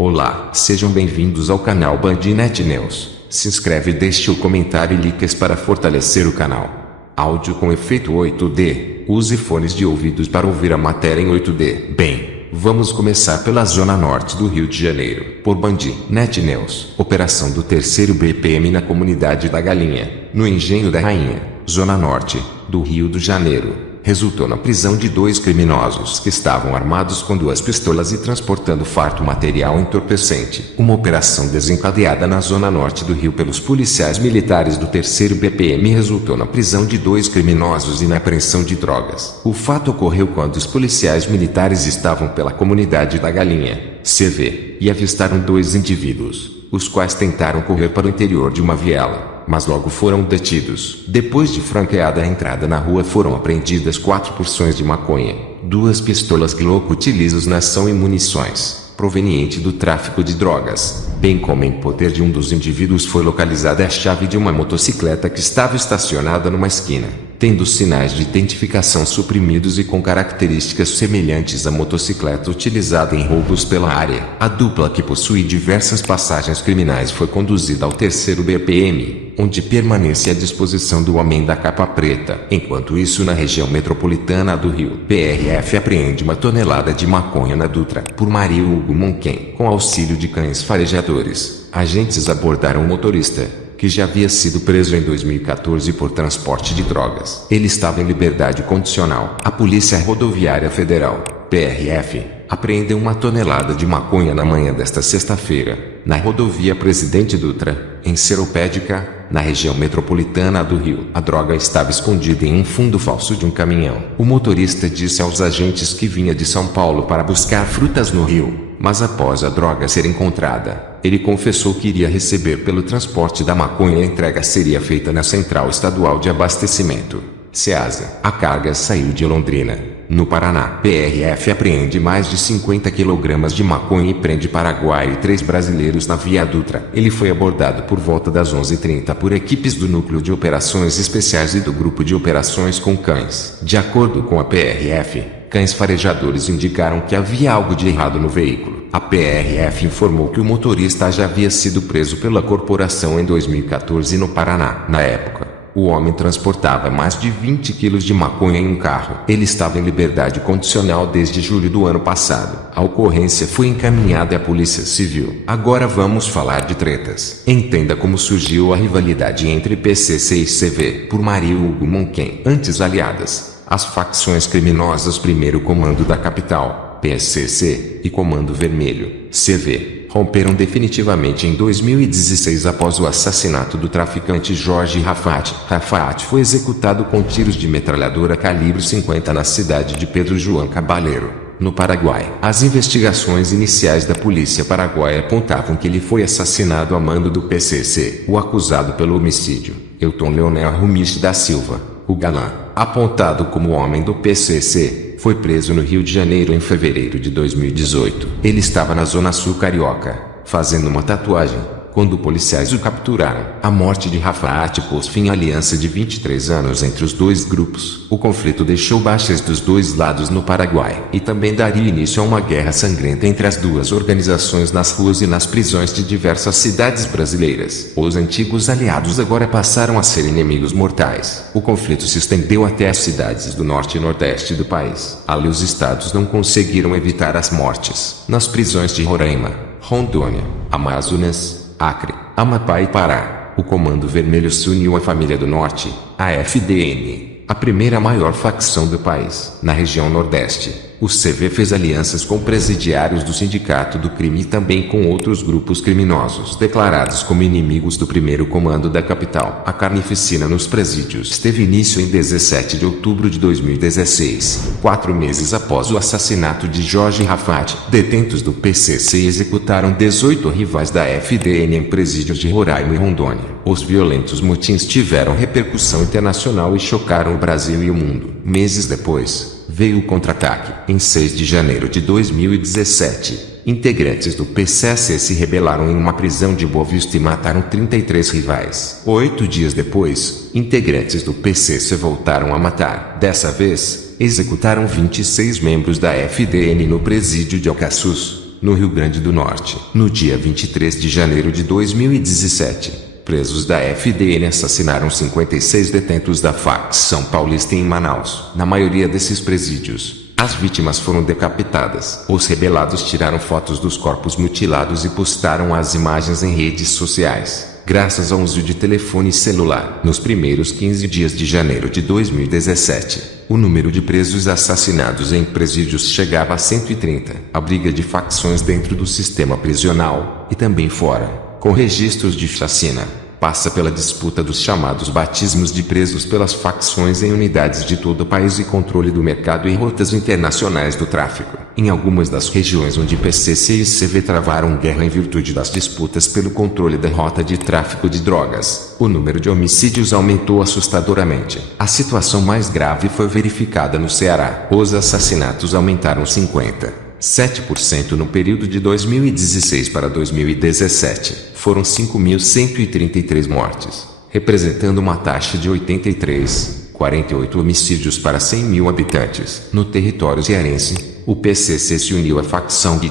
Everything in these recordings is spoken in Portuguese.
Olá, sejam bem-vindos ao canal Bandinet News. Se inscreve, deixe o comentário e likes para fortalecer o canal. Áudio com efeito 8D. Use fones de ouvidos para ouvir a matéria em 8D. Bem, vamos começar pela zona norte do Rio de Janeiro. Por Bandinet News. Operação do 3º BPM na comunidade da Galinha, no Engenho da Rainha, zona norte do Rio de Janeiro. Resultou na prisão de 2 criminosos que estavam armados com 2 pistolas e transportando farto material entorpecente. Uma operação desencadeada na zona norte do Rio pelos policiais militares do 3º BPM resultou na prisão de 2 criminosos e na apreensão de drogas. O fato ocorreu quando os policiais militares estavam pela comunidade da Galinha, CV, e avistaram 2 indivíduos, os quais tentaram correr para o interior de uma viela, mas logo foram detidos. Depois de franqueada a entrada na rua, foram apreendidas 4 porções de maconha, 2 pistolas Glock utilizadas na ação e munições, proveniente do tráfico de drogas, bem como em poder de um dos indivíduos foi localizada a chave de uma motocicleta que estava estacionada numa esquina, tendo sinais de identificação suprimidos e com características semelhantes à motocicleta utilizada em roubos pela área. A dupla, que possui diversas passagens criminais, foi conduzida ao 3º BPM, onde permanece à disposição do homem da capa preta. Enquanto isso, na região metropolitana do Rio, PRF apreende 1 tonelada de maconha na Dutra, por Maria Hugo Monquem, com auxílio de cães farejadores. Agentes abordaram o motorista, que já havia sido preso em 2014 por transporte de drogas. Ele estava em liberdade condicional. A Polícia Rodoviária Federal, PRF, apreendeu 1 tonelada de maconha na manhã desta sexta-feira, na rodovia Presidente Dutra, em Seropédica, na região metropolitana do Rio. A droga estava escondida em um fundo falso de um caminhão. O motorista disse aos agentes que vinha de São Paulo para buscar frutas no Rio, mas após a droga ser encontrada, ele confessou que iria receber pelo transporte da maconha. A entrega seria feita na Central Estadual de Abastecimento, Ceasa. A carga saiu de Londrina, no Paraná. PRF apreende mais de 50 kg de maconha e prende paraguaio e 3 brasileiros na Via Dutra. Ele foi abordado por volta das 11h30 por equipes do Núcleo de Operações Especiais e do Grupo de Operações com Cães. De acordo com a PRF, cães farejadores indicaram que havia algo de errado no veículo. A PRF informou que o motorista já havia sido preso pela corporação em 2014 no Paraná. Na época, o homem transportava mais de 20 quilos de maconha em um carro. Ele estava em liberdade condicional desde julho do ano passado. A ocorrência foi encaminhada à Polícia Civil. Agora vamos falar de tretas. Entenda como surgiu a rivalidade entre PCC e CV, por Maria Hugo Monquem. Antes aliadas, as facções criminosas Primeiro Comando da Capital, PCC, e Comando Vermelho, CV, romperam definitivamente em 2016 após o assassinato do traficante Jorge Rafat. Rafat foi executado com tiros de metralhadora calibre 50 na cidade de Pedro Juan Cabaleiro, no Paraguai. As investigações iniciais da polícia paraguaia apontavam que ele foi assassinado a mando do PCC. O acusado pelo homicídio, Elton Leonel Rumich da Silva, o Galã, apontado como homem do PCC, foi preso no Rio de Janeiro em fevereiro de 2018. Ele estava na Zona Sul Carioca, fazendo uma tatuagem, quando policiais o capturaram. A morte de Rafat pôs fim à aliança de 23 anos entre os 2 grupos. O conflito deixou baixas dos 2 lados no Paraguai, e também daria início a uma guerra sangrenta entre as 2 organizações nas ruas e nas prisões de diversas cidades brasileiras. Os antigos aliados agora passaram a ser inimigos mortais. O conflito se estendeu até as cidades do norte e nordeste do país. Ali os estados não conseguiram evitar as mortes. Nas prisões de Roraima, Rondônia, Amazonas, Acre, Amapá e Pará, o Comando Vermelho se uniu à Família do Norte, a FDN, a primeira maior facção do país. Na região Nordeste, o CV fez alianças com presidiários do Sindicato do Crime e também com outros grupos criminosos declarados como inimigos do Primeiro Comando da Capital. A carnificina nos presídios teve início em 17 de outubro de 2016, 4 meses após o assassinato de Jorge Rafat. Detentos do PCC executaram 18 rivais da FDN em presídios de Roraima e Rondônia. Os violentos motins tiveram repercussão internacional e chocaram o Brasil e o mundo. Meses depois, veio o contra-ataque. Em 6 de janeiro de 2017, integrantes do PCC se rebelaram em uma prisão de Boa Vista e mataram 33 rivais. 8 dias depois, integrantes do PCC voltaram a matar. Dessa vez, executaram 26 membros da FDN no presídio de Alcaçuz, no Rio Grande do Norte. No dia 23 de janeiro de 2017, presos da FDN assassinaram 56 detentos da facção paulista em Manaus. Na maioria desses presídios, as vítimas foram decapitadas. Os rebelados tiraram fotos dos corpos mutilados e postaram as imagens em redes sociais, graças ao uso de telefone celular. Nos primeiros 15 dias de janeiro de 2017, o número de presos assassinados em presídios chegava a 130. A briga de facções dentro do sistema prisional, e também fora, com registros de chacina, passa pela disputa dos chamados batismos de presos pelas facções em unidades de todo o país e controle do mercado e rotas internacionais do tráfico. Em algumas das regiões onde PCC e CV travaram guerra em virtude das disputas pelo controle da rota de tráfico de drogas, o número de homicídios aumentou assustadoramente. A situação mais grave foi verificada no Ceará. Os assassinatos aumentaram 57% no período de 2016 para 2017. Foram 5.133 mortes, representando uma taxa de 83,48 homicídios para 100 mil habitantes. No território cearense, o PCC se uniu à facção de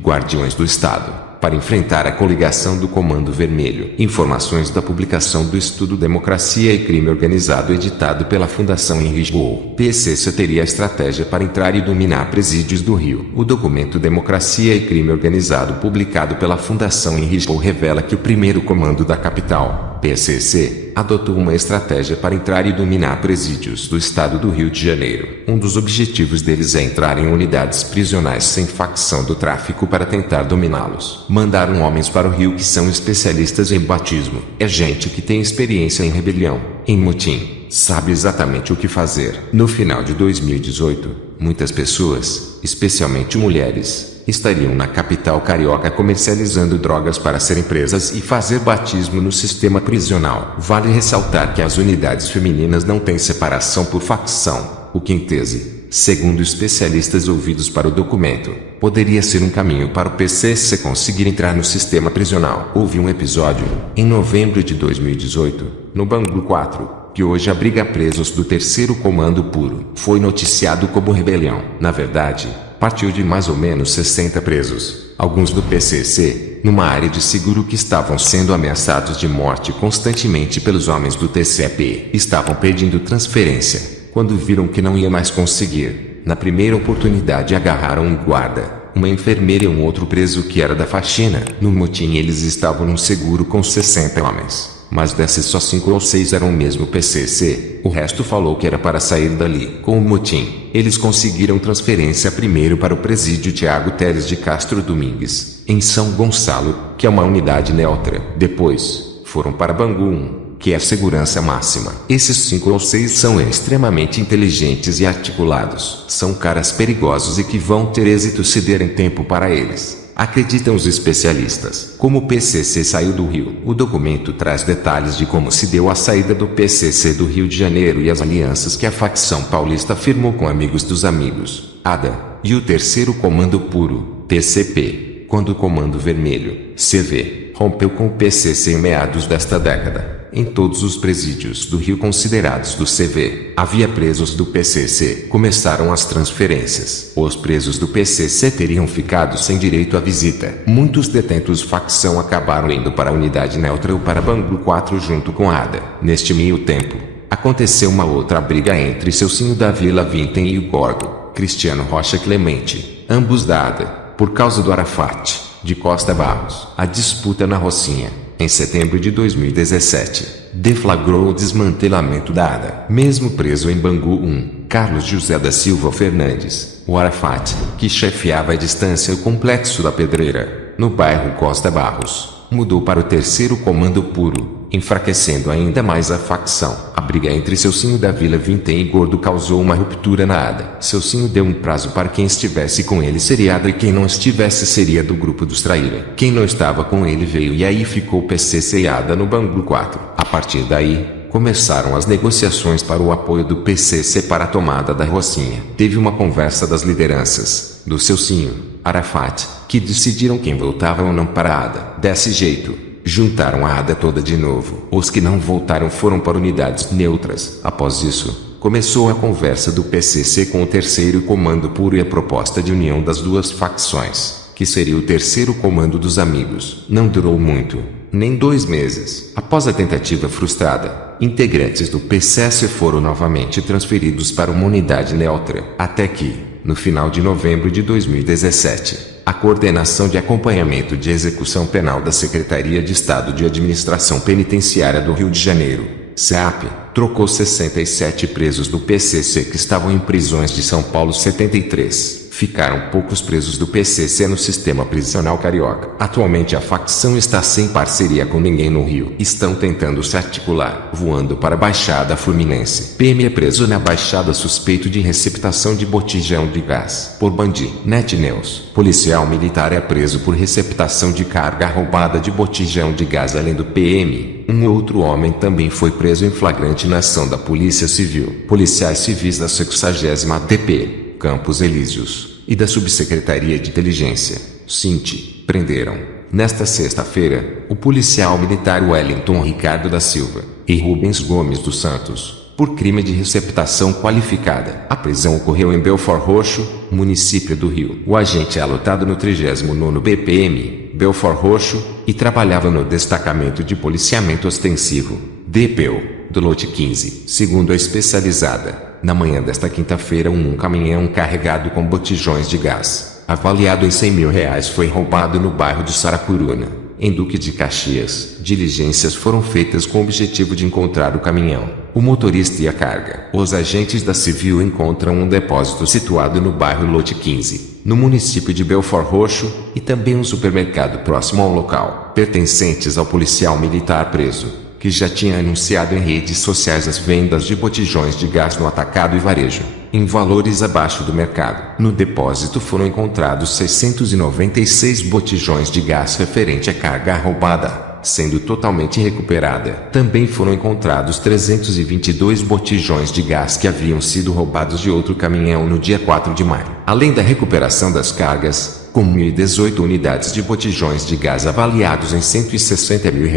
Guardiões do Estado para enfrentar a coligação do Comando Vermelho. Informações da publicação do estudo Democracia e Crime Organizado editado pela Fundação Henrique Bol. PCC teria a estratégia para entrar e dominar presídios do Rio. O documento Democracia e Crime Organizado publicado pela Fundação Henrique Bol revela que o primeiro comando da capital, PCC, adotou uma estratégia para entrar e dominar presídios do estado do Rio de Janeiro. Um dos objetivos deles é entrar em unidades prisionais sem facção do tráfico para tentar dominá-los. Mandaram homens para o Rio que são especialistas em batismo. É gente que tem experiência em rebelião, em motim, sabe exatamente o que fazer. No final de 2018, muitas pessoas, especialmente mulheres, estariam na capital carioca comercializando drogas para serem presas e fazer batismo no sistema prisional. Vale ressaltar que as unidades femininas não têm separação por facção, o que em tese, segundo especialistas ouvidos para o documento, poderia ser um caminho para o PCC conseguir entrar no sistema prisional. Houve um episódio, em novembro de 2018, no Bangu 4, que hoje abriga presos do terceiro comando puro. Foi noticiado como rebelião. Na verdade, partiu de mais ou menos 60 presos, alguns do PCC, numa área de seguro que estavam sendo ameaçados de morte constantemente pelos homens do TCP. Estavam pedindo transferência. Quando viram que não ia mais conseguir, na primeira oportunidade agarraram um guarda, uma enfermeira e um outro preso que era da faxina. No motim eles estavam num seguro com 60 homens, mas desses só 5 ou 6 eram o mesmo PCC, o resto falou que era para sair dali. Com o motim, eles conseguiram transferência primeiro para o presídio Tiago Teles de Castro Domingues, em São Gonçalo, que é uma unidade neutra. Depois, foram para Bangu 1, que é a segurança máxima. Esses 5 ou 6 são extremamente inteligentes e articulados. São caras perigosos e que vão ter êxito se derem tempo para eles, acreditam os especialistas. Como o PCC saiu do Rio, o documento traz detalhes de como se deu a saída do PCC do Rio de Janeiro e as alianças que a facção paulista firmou com Amigos dos Amigos, ADA, e o terceiro comando puro, TCP, quando o Comando Vermelho, CV, rompeu com o PCC em meados desta década. Em todos os presídios do Rio considerados do CV, havia presos do PCC. Começaram as transferências. Os presos do PCC teriam ficado sem direito à visita. Muitos detentos facção acabaram indo para a unidade neutra ou para Bangu 4 junto com a ADA. Neste meio tempo, aconteceu uma outra briga entre Celcinho da Vila Vintem e o Gordo, Cristiano Rocha Clemente, ambos da ADA, por causa do Arafat, de Costa Barros. A disputa na Rocinha, em setembro de 2017, deflagrou o desmantelamento da ADA. Mesmo preso em Bangu 1, Carlos José da Silva Fernandes, o Arafat, que chefiava à distância o Complexo da Pedreira, no bairro Costa Barros, mudou para o terceiro comando puro, enfraquecendo ainda mais a facção. A briga entre Celcinho da Vila Vintem e Gordo causou uma ruptura na ADA. Celcinho deu um prazo para quem estivesse com ele seria ADA e quem não estivesse seria do grupo dos traíra. Quem não estava com ele veio e aí ficou PCC e ADA no Bangu 4. A partir daí, começaram as negociações para o apoio do PCC para a tomada da Rocinha. Teve uma conversa das lideranças, do Celcinho, Arafat, que decidiram quem voltava ou não para a ADA. Desse jeito, juntaram a ADA toda de novo. Os que não voltaram foram para unidades neutras. Após isso, começou a conversa do PCC com o terceiro comando puro e a proposta de união das duas facções, que que seria o terceiro comando dos amigos. Não durou muito, nem 2 meses. Após a tentativa frustrada, integrantes do PCS foram novamente transferidos para uma unidade neutra, até que, no final de novembro de 2017, a Coordenação de Acompanhamento de Execução Penal da Secretaria de Estado de Administração Penitenciária do Rio de Janeiro, SEAP, trocou 67 presos do PCC que estavam em prisões de São Paulo 73. Ficaram poucos presos do PCC no sistema prisional carioca. Atualmente a facção está sem parceria com ninguém no Rio. Estão tentando se articular, voando para a Baixada Fluminense. PM é preso na Baixada suspeito de receptação de botijão de gás. Por Band Net News. Policial militar é preso por receptação de carga roubada de botijão de gás. Além do PM, um outro homem também foi preso em flagrante na ação da Polícia Civil. Policiais civis da 60ª DP Campos Elíseos, e da Subsecretaria de Inteligência, SINTE, prenderam, nesta sexta-feira, o policial militar Wellington Ricardo da Silva e Rubens Gomes dos Santos, por crime de receptação qualificada. A prisão ocorreu em Belford Roxo, município do Rio. O agente é alotado no 39º BPM, Belford Roxo, e trabalhava no Destacamento de Policiamento Ostensivo, DPO, do lote 15. Segundo a especializada, na manhã desta quinta-feira um caminhão carregado com botijões de gás, avaliado em R$100 mil, foi roubado no bairro de Saracuruna, em Duque de Caxias. Diligências foram feitas com o objetivo de encontrar o caminhão, o motorista e a carga. Os agentes da Civil encontram um depósito situado no bairro Lote 15, no município de Belford Roxo, e também um supermercado próximo ao local, pertencentes ao policial militar preso, que já tinha anunciado em redes sociais as vendas de botijões de gás no atacado e varejo, em valores abaixo do mercado. No depósito foram encontrados 696 botijões de gás referente à carga roubada, sendo totalmente recuperada. Também foram encontrados 322 botijões de gás que haviam sido roubados de outro caminhão no dia 4 de maio. Além da recuperação das cargas, com 1.018 unidades de botijões de gás avaliados em R$160 mil.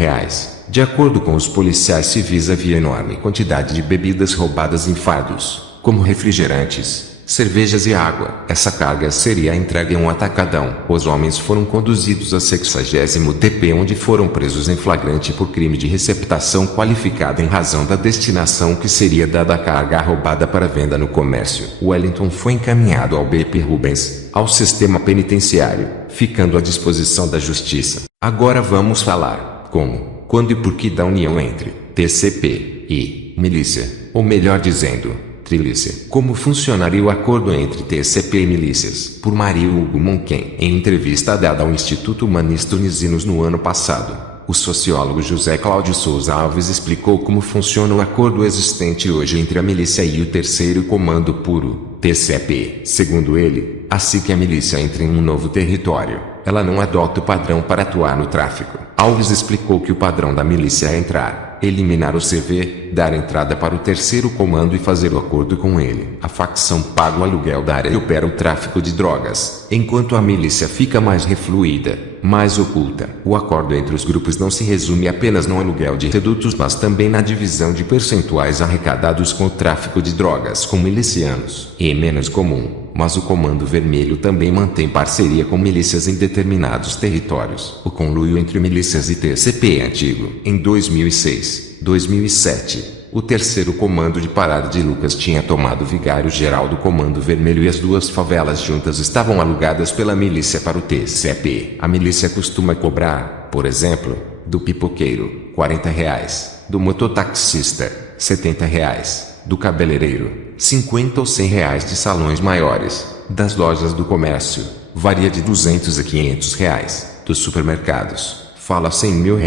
De acordo com os policiais civis, havia enorme quantidade de bebidas roubadas em fardos, como refrigerantes, cervejas e água. Essa carga seria entregue em um atacadão. Os homens foram conduzidos a 60º DP, onde foram presos em flagrante por crime de receptação qualificada em razão da destinação que seria dada à carga roubada para venda no comércio. Wellington foi encaminhado ao BP Rubens, ao sistema penitenciário, ficando à disposição da justiça. Agora vamos falar como, quando e por que da união entre TCP e milícia, ou melhor dizendo, trilícia. Como funcionaria o acordo entre TCP e milícias? Por Mario Hugo Monquen. Em entrevista dada ao Instituto Humanista Unisinos no ano passado, o sociólogo José Cláudio Souza Alves explicou como funciona o acordo existente hoje entre a milícia e o terceiro comando puro, TCP. Segundo ele, assim que a milícia entra em um novo território, ela não adota o padrão para atuar no tráfico. Alves explicou que o padrão da milícia é entrar, eliminar o CV, dar entrada para o terceiro comando e fazer o acordo com ele. A facção paga o aluguel da área e opera o tráfico de drogas, enquanto a milícia fica mais refluída, mais oculta. O acordo entre os grupos não se resume apenas no aluguel de redutos, mas também na divisão de percentuais arrecadados com o tráfico de drogas com milicianos. E menos comum, mas o Comando Vermelho também mantém parceria com milícias em determinados territórios. O conluio entre milícias e TCP é antigo. Em 2006, 2007, o terceiro comando de Parada de Lucas tinha tomado vigário-geral do Comando Vermelho e as duas favelas juntas estavam alugadas pela milícia para o TCP. A milícia costuma cobrar, por exemplo, do pipoqueiro, R$40, do mototaxista, R$70, do cabeleireiro, R$50 ou R$100 de salões maiores, das lojas do comércio, varia de R$200 a R$500, dos supermercados, fala R$100 mil.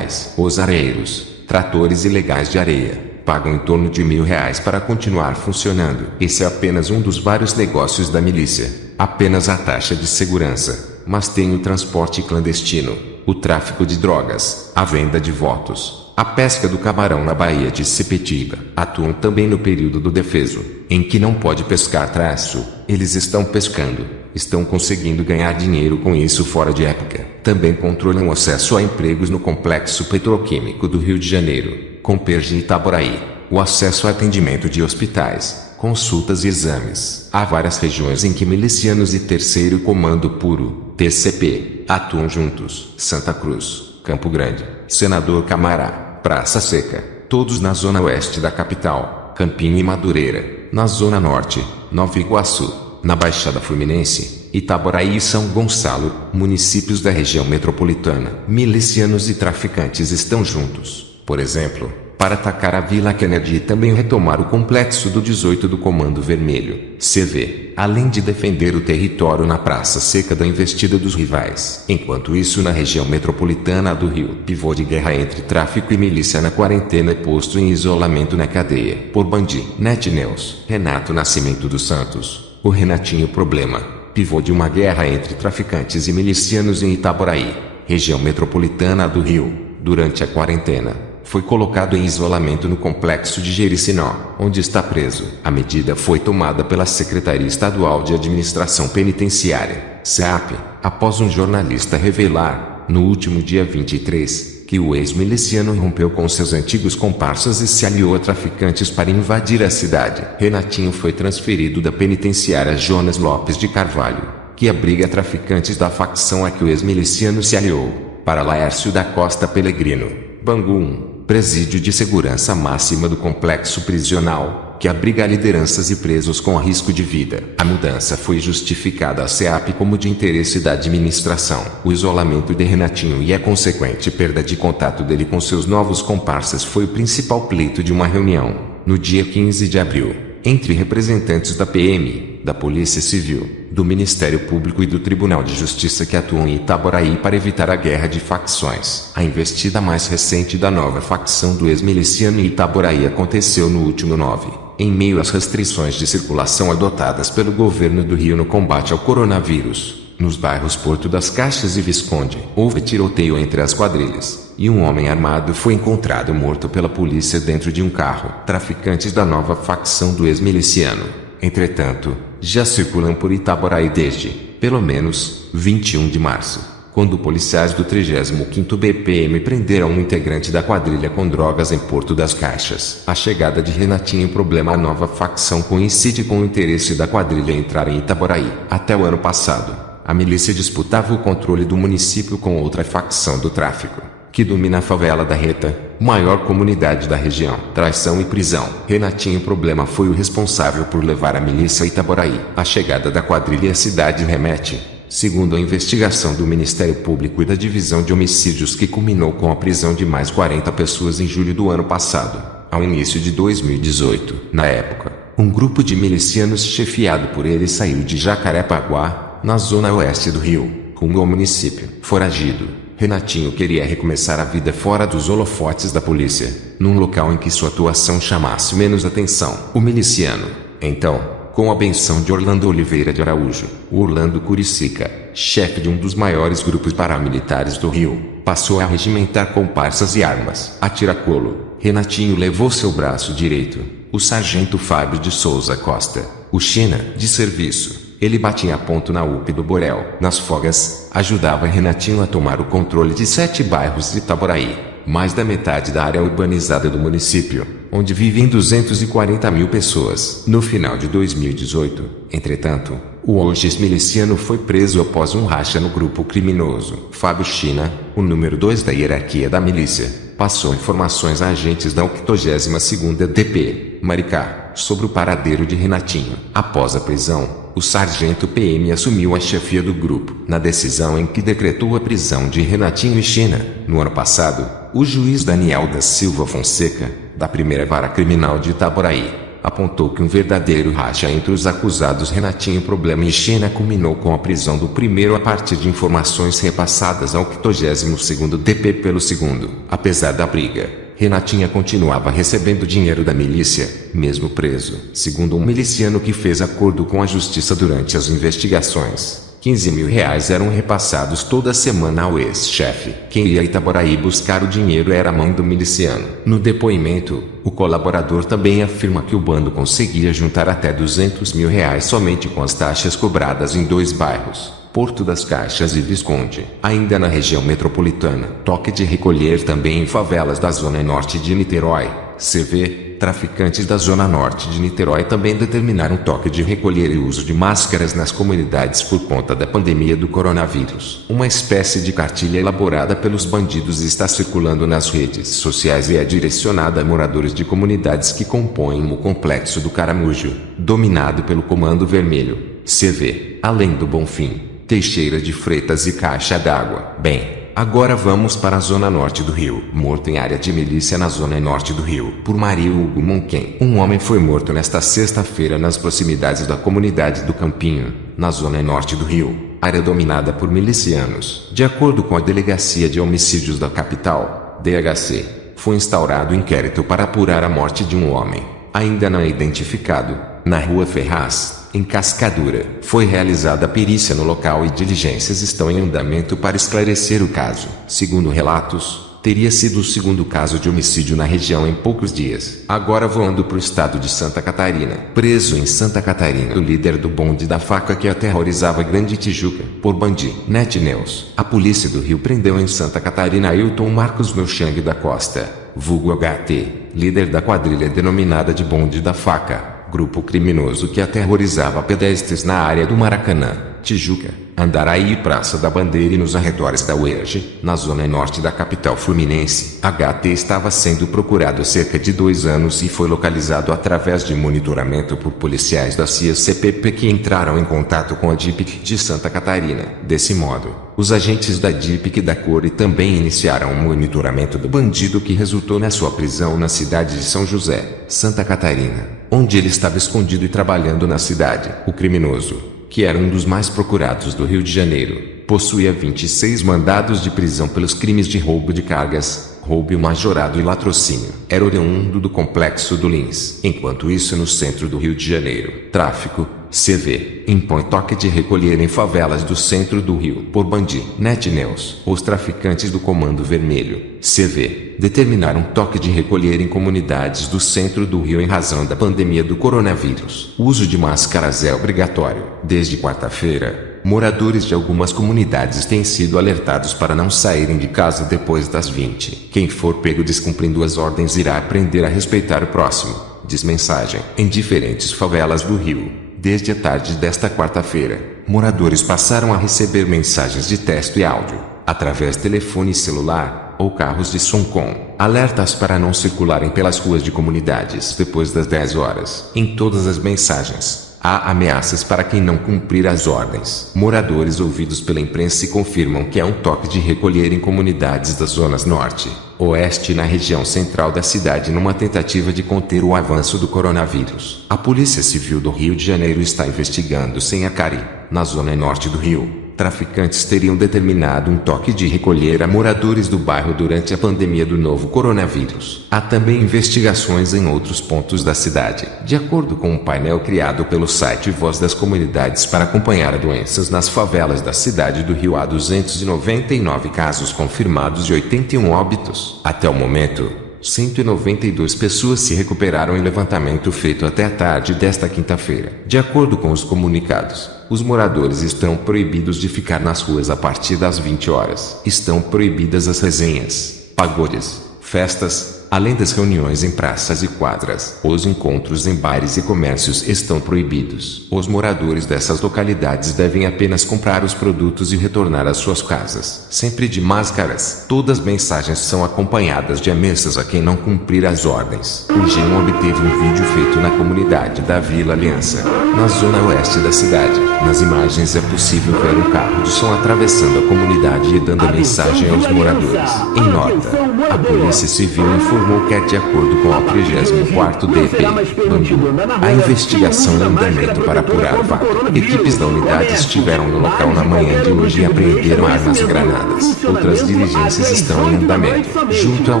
Os areiros, tratores ilegais de areia, pagam em torno de R$1.000 para continuar funcionando. Esse é apenas um dos vários negócios da milícia, apenas a taxa de segurança, mas tem o transporte clandestino, o tráfico de drogas, a venda de votos, a pesca do camarão na Baía de Sepetiba. Atuam também no período do defeso, em que não pode pescar traço. Eles estão pescando, estão conseguindo ganhar dinheiro com isso fora de época. Também controlam o acesso a empregos no complexo petroquímico do Rio de Janeiro, Comperj e Itaboraí, o acesso a atendimento de hospitais, consultas e exames. Há várias regiões em que milicianos e Terceiro Comando Puro, TCP, atuam juntos. Santa Cruz, Campo Grande, Senador Camará, Praça Seca, todos na zona oeste da capital, Campinho e Madureira, na zona norte, Nova Iguaçu, na Baixada Fluminense, Itaboraí e São Gonçalo, municípios da região metropolitana. Milicianos e traficantes estão juntos, por exemplo, para atacar a Vila Kennedy e também retomar o complexo do 18 do Comando Vermelho, CV, além de defender o território na Praça Seca da investida dos rivais. Enquanto isso, na região metropolitana do Rio, pivô de guerra entre tráfico e milícia na quarentena e posto em isolamento na cadeia por Bandi. NetNews. Renato Nascimento dos Santos, o Renatinho Problema, pivô de uma guerra entre traficantes e milicianos em Itaboraí, região metropolitana do Rio, durante a quarentena. Foi colocado em isolamento no complexo de Jericinó, onde está preso. A medida foi tomada pela Secretaria Estadual de Administração Penitenciária, SEAP, após um jornalista revelar, no último dia 23, que o ex-miliciano rompeu com seus antigos comparsas e se aliou a traficantes para invadir a cidade. Renatinho foi transferido da penitenciária Jonas Lopes de Carvalho, que abriga traficantes da facção a que o ex-miliciano se aliou, para Laércio da Costa Pellegrino, Bangu 1. Presídio de segurança máxima do complexo prisional, que abriga lideranças e presos com risco de vida. A mudança foi justificada à SEAP como de interesse da administração. O isolamento de Renatinho e a consequente perda de contato dele com seus novos comparsas foi o principal pleito de uma reunião, no dia 15 de abril, entre representantes da PM, da Polícia Civil, do Ministério Público e do Tribunal de Justiça que atuam em Itaboraí para evitar a guerra de facções. A investida mais recente da nova facção do ex-miliciano em Itaboraí aconteceu no último 9, em meio às restrições de circulação adotadas pelo governo do Rio no combate ao coronavírus. Nos bairros Porto das Caixas e Visconde, houve tiroteio entre as quadrilhas, e um homem armado foi encontrado morto pela polícia dentro de um carro. Traficantes da nova facção do ex-miliciano, entretanto, já circulam por Itaboraí desde, pelo menos, 21 de março, quando policiais do 35º BPM prenderam um integrante da quadrilha com drogas em Porto das Caixas. A chegada de Renatinho Problema à nova facção coincide com o interesse da quadrilha em entrar em Itaboraí. Até o ano passado, a milícia disputava o controle do município com outra facção do tráfico, que domina a favela da Reta, maior comunidade da região. Traição e prisão. Renatinho Problema foi o responsável por levar a milícia a Itaboraí. A chegada da quadrilha à cidade remete, segundo a investigação do Ministério Público e da Divisão de Homicídios que culminou com a prisão de mais 40 pessoas em julho do ano passado, ao início de 2018. Na época, um grupo de milicianos chefiado por ele saiu de Jacarepaguá, na zona oeste do Rio, rumo ao município. Foragido, Renatinho queria recomeçar a vida fora dos holofotes da polícia, num local em que sua atuação chamasse menos atenção. O miliciano, então, com a benção de Orlando Oliveira de Araújo, o Orlando Curicica, chefe de um dos maiores grupos paramilitares do Rio, passou a regimentar comparsas e armas. A tiracolo, Renatinho levou seu braço direito, o sargento Fábio de Souza Costa, o China, de serviço. Ele batia ponto na UP do Borel. Nas folgas, ajudava Renatinho a tomar o controle de 7 bairros de Itaboraí, mais da metade da área urbanizada do município, onde vivem 240 mil pessoas. No final de 2018, entretanto, o hoje ex-miliciano foi preso após um racha no grupo criminoso. Fábio China, o número 2 da hierarquia da milícia, passou informações a agentes da 82ª DP, Maricá, sobre o paradeiro de Renatinho. Após a prisão, o sargento PM assumiu a chefia do grupo. Na decisão em que decretou a prisão de Renatinho e China, no ano passado, o juiz Daniel da Silva Fonseca, da primeira vara criminal de Itaboraí, apontou que um verdadeiro racha entre os acusados Renatinho Problema e China culminou com a prisão do primeiro a partir de informações repassadas ao 82º DP pelo segundo. Apesar da briga, Renatinho continuava recebendo dinheiro da milícia, mesmo preso. Segundo um miliciano que fez acordo com a justiça durante as investigações, 15 mil reais eram repassados toda semana ao ex-chefe. Quem ia a Itaboraí buscar o dinheiro era a mão do miliciano. No depoimento, o colaborador também afirma que o bando conseguia juntar até 200 mil reais somente com as taxas cobradas em 2 bairros, Porto das Caixas e Visconde. Ainda na região metropolitana, toque de recolher também em favelas da zona norte de Niterói, CV, Traficantes da Zona Norte de Niterói também determinaram toque de recolher e uso de máscaras nas comunidades por conta da pandemia do coronavírus. Uma espécie de cartilha elaborada pelos bandidos está circulando nas redes sociais e é direcionada a moradores de comunidades que compõem o Complexo do Caramujo, dominado pelo Comando Vermelho, CV, além do Bonfim, Teixeira de Freitas e Caixa d'Água. Bem, agora vamos para a Zona Norte do Rio. Morto em área de milícia na Zona Norte do Rio, por Maria Hugo Monquem. Um homem foi morto nesta sexta-feira nas proximidades da comunidade do Campinho, na Zona Norte do Rio, área dominada por milicianos. De acordo com a Delegacia de Homicídios da capital, DHC, foi instaurado inquérito para apurar a morte de um homem, ainda não identificado, na Rua Ferraz, em Cascadura. Foi realizada a perícia no local e diligências estão em andamento para esclarecer o caso. Segundo relatos, teria sido o segundo caso de homicídio na região em poucos dias. Agora voando para o estado de Santa Catarina. Preso em Santa Catarina o líder do bonde da faca que aterrorizava Grande Tijuca, por Bandi, Net News. A polícia do Rio prendeu em Santa Catarina Ailton Marcos Melchang da Costa, vulgo HT, líder da quadrilha denominada de Bonde da Faca, grupo criminoso que aterrorizava pedestres na área do Maracanã, Tijuca, Andaraí e Praça da Bandeira e nos arredores da UERJ, na zona norte da capital fluminense. HT estava sendo procurado há cerca de 2 anos e foi localizado através de monitoramento por policiais da CIA-CPP que entraram em contato com a DIPIC de Santa Catarina. Desse modo, os agentes da DIPIC da CORE também iniciaram um monitoramento do bandido que resultou na sua prisão na cidade de São José, Santa Catarina, onde ele estava escondido e trabalhando na cidade. O criminoso, que era um dos mais procurados do Rio de Janeiro, possuía 26 mandados de prisão pelos crimes de roubo de cargas, roubo majorado e latrocínio. Era oriundo do Complexo do Lins. Enquanto isso, no centro do Rio de Janeiro, tráfico, CV, impõe toque de recolher em favelas do centro do Rio. Por Bandi, Net News. Os traficantes do Comando Vermelho, CV, determinaram toque de recolher em comunidades do centro do Rio em razão da pandemia do coronavírus. O uso de máscaras é obrigatório. Desde quarta-feira, moradores de algumas comunidades têm sido alertados para não saírem de casa depois das 20. Quem for pego descumprindo as ordens irá aprender a respeitar o próximo, diz mensagem. Em diferentes favelas do Rio, desde a tarde desta quarta-feira, moradores passaram a receber mensagens de texto e áudio, através de telefone celular, ou carros de som com alertas para não circularem pelas ruas de comunidades depois das 10 horas. Em todas as mensagens, há ameaças para quem não cumprir as ordens. Moradores ouvidos pela imprensa confirmam que há um toque de recolher em comunidades das zonas norte, oeste e na região central da cidade numa tentativa de conter o avanço do coronavírus. A Polícia Civil do Rio de Janeiro está investigando se em Acari, na zona norte do Rio, traficantes teriam determinado um toque de recolher a moradores do bairro durante a pandemia do novo coronavírus. Há também investigações em outros pontos da cidade. De acordo com um painel criado pelo site Voz das Comunidades para acompanhar doenças nas favelas da cidade do Rio, há 299 casos confirmados e 81 óbitos. Até o momento, 192 pessoas se recuperaram em levantamento feito até a tarde desta quinta-feira. De acordo com os comunicados, os moradores estão proibidos de ficar nas ruas a partir das 20 horas. Estão proibidas as resenhas, pagodes, festas, além das reuniões em praças e quadras. Os encontros em bares e comércios estão proibidos. Os moradores dessas localidades devem apenas comprar os produtos e retornar às suas casas, sempre de máscaras. Todas as mensagens são acompanhadas de ameaças a quem não cumprir as ordens. O G1 obteve um vídeo feito na comunidade da Vila Aliança, na zona oeste da cidade. Nas imagens é possível ver um carro de som atravessando a comunidade e dando a mensagem aos moradores. Em nota, a Polícia Civil informou que é de acordo com o 34º DP, Bangu, a investigação em andamento para apurar o fato. Equipes da unidade estiveram no local na manhã de hoje e apreenderam armas e granadas. Outras diligências estão em andamento, junto ao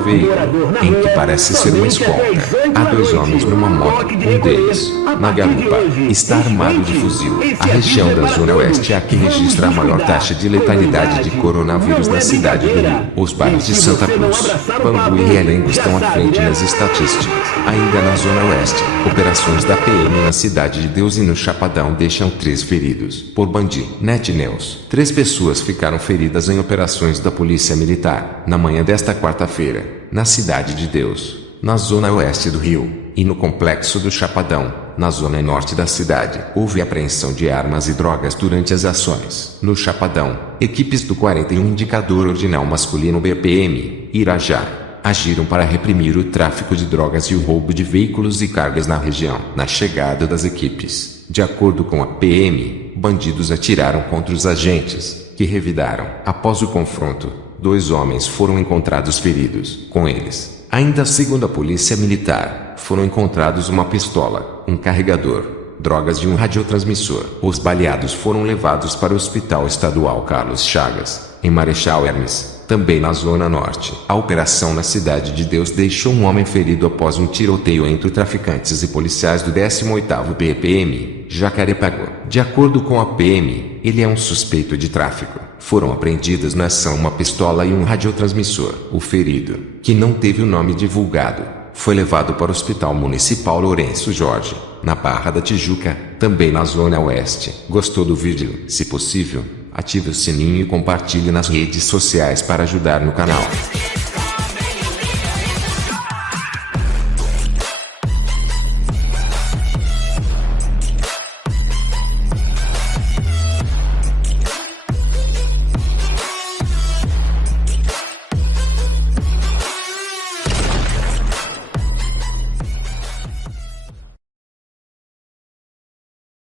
veículo, em que parece ser uma escolta. Há 2 homens numa moto, um deles, na garupa, está armado de fuzil. A região da Zona Oeste é a que registra a maior taxa de letalidade de coronavírus na cidade do Rio. Os bairros de Santa Cruz, Bangu e Realengo estão à frente nas estatísticas. Ainda na Zona Oeste, operações da PM na Cidade de Deus e no Chapadão deixam 3 feridos. Por Bandi, Net News, 3 pessoas ficaram feridas em operações da Polícia Militar, na manhã desta quarta-feira, na Cidade de Deus, na Zona Oeste do Rio. E no complexo do Chapadão, na zona norte da cidade, houve apreensão de armas e drogas durante as ações. No Chapadão, equipes do 41 Indicador Ordinal Masculino BPM, Irajá, agiram para reprimir o tráfico de drogas e o roubo de veículos e cargas na região. Na chegada das equipes, de acordo com a PM, bandidos atiraram contra os agentes, que revidaram. Após o confronto, 2 homens foram encontrados feridos. Com eles, ainda segundo a polícia militar, foram encontrados uma pistola, um carregador, drogas e um radiotransmissor. Os baleados foram levados para o Hospital Estadual Carlos Chagas, em Marechal Hermes, também na Zona Norte. A operação na Cidade de Deus deixou um homem ferido após um tiroteio entre traficantes e policiais do 18º BPM, Jacarepaguá. De acordo com a PM, ele é um suspeito de tráfico. Foram apreendidas na ação uma pistola e um radiotransmissor. O ferido, que não teve o nome divulgado, foi levado para o Hospital Municipal Lourenço Jorge, na Barra da Tijuca, também na Zona Oeste. Gostou do vídeo? Se possível, ative o sininho e compartilhe nas redes sociais para ajudar no canal.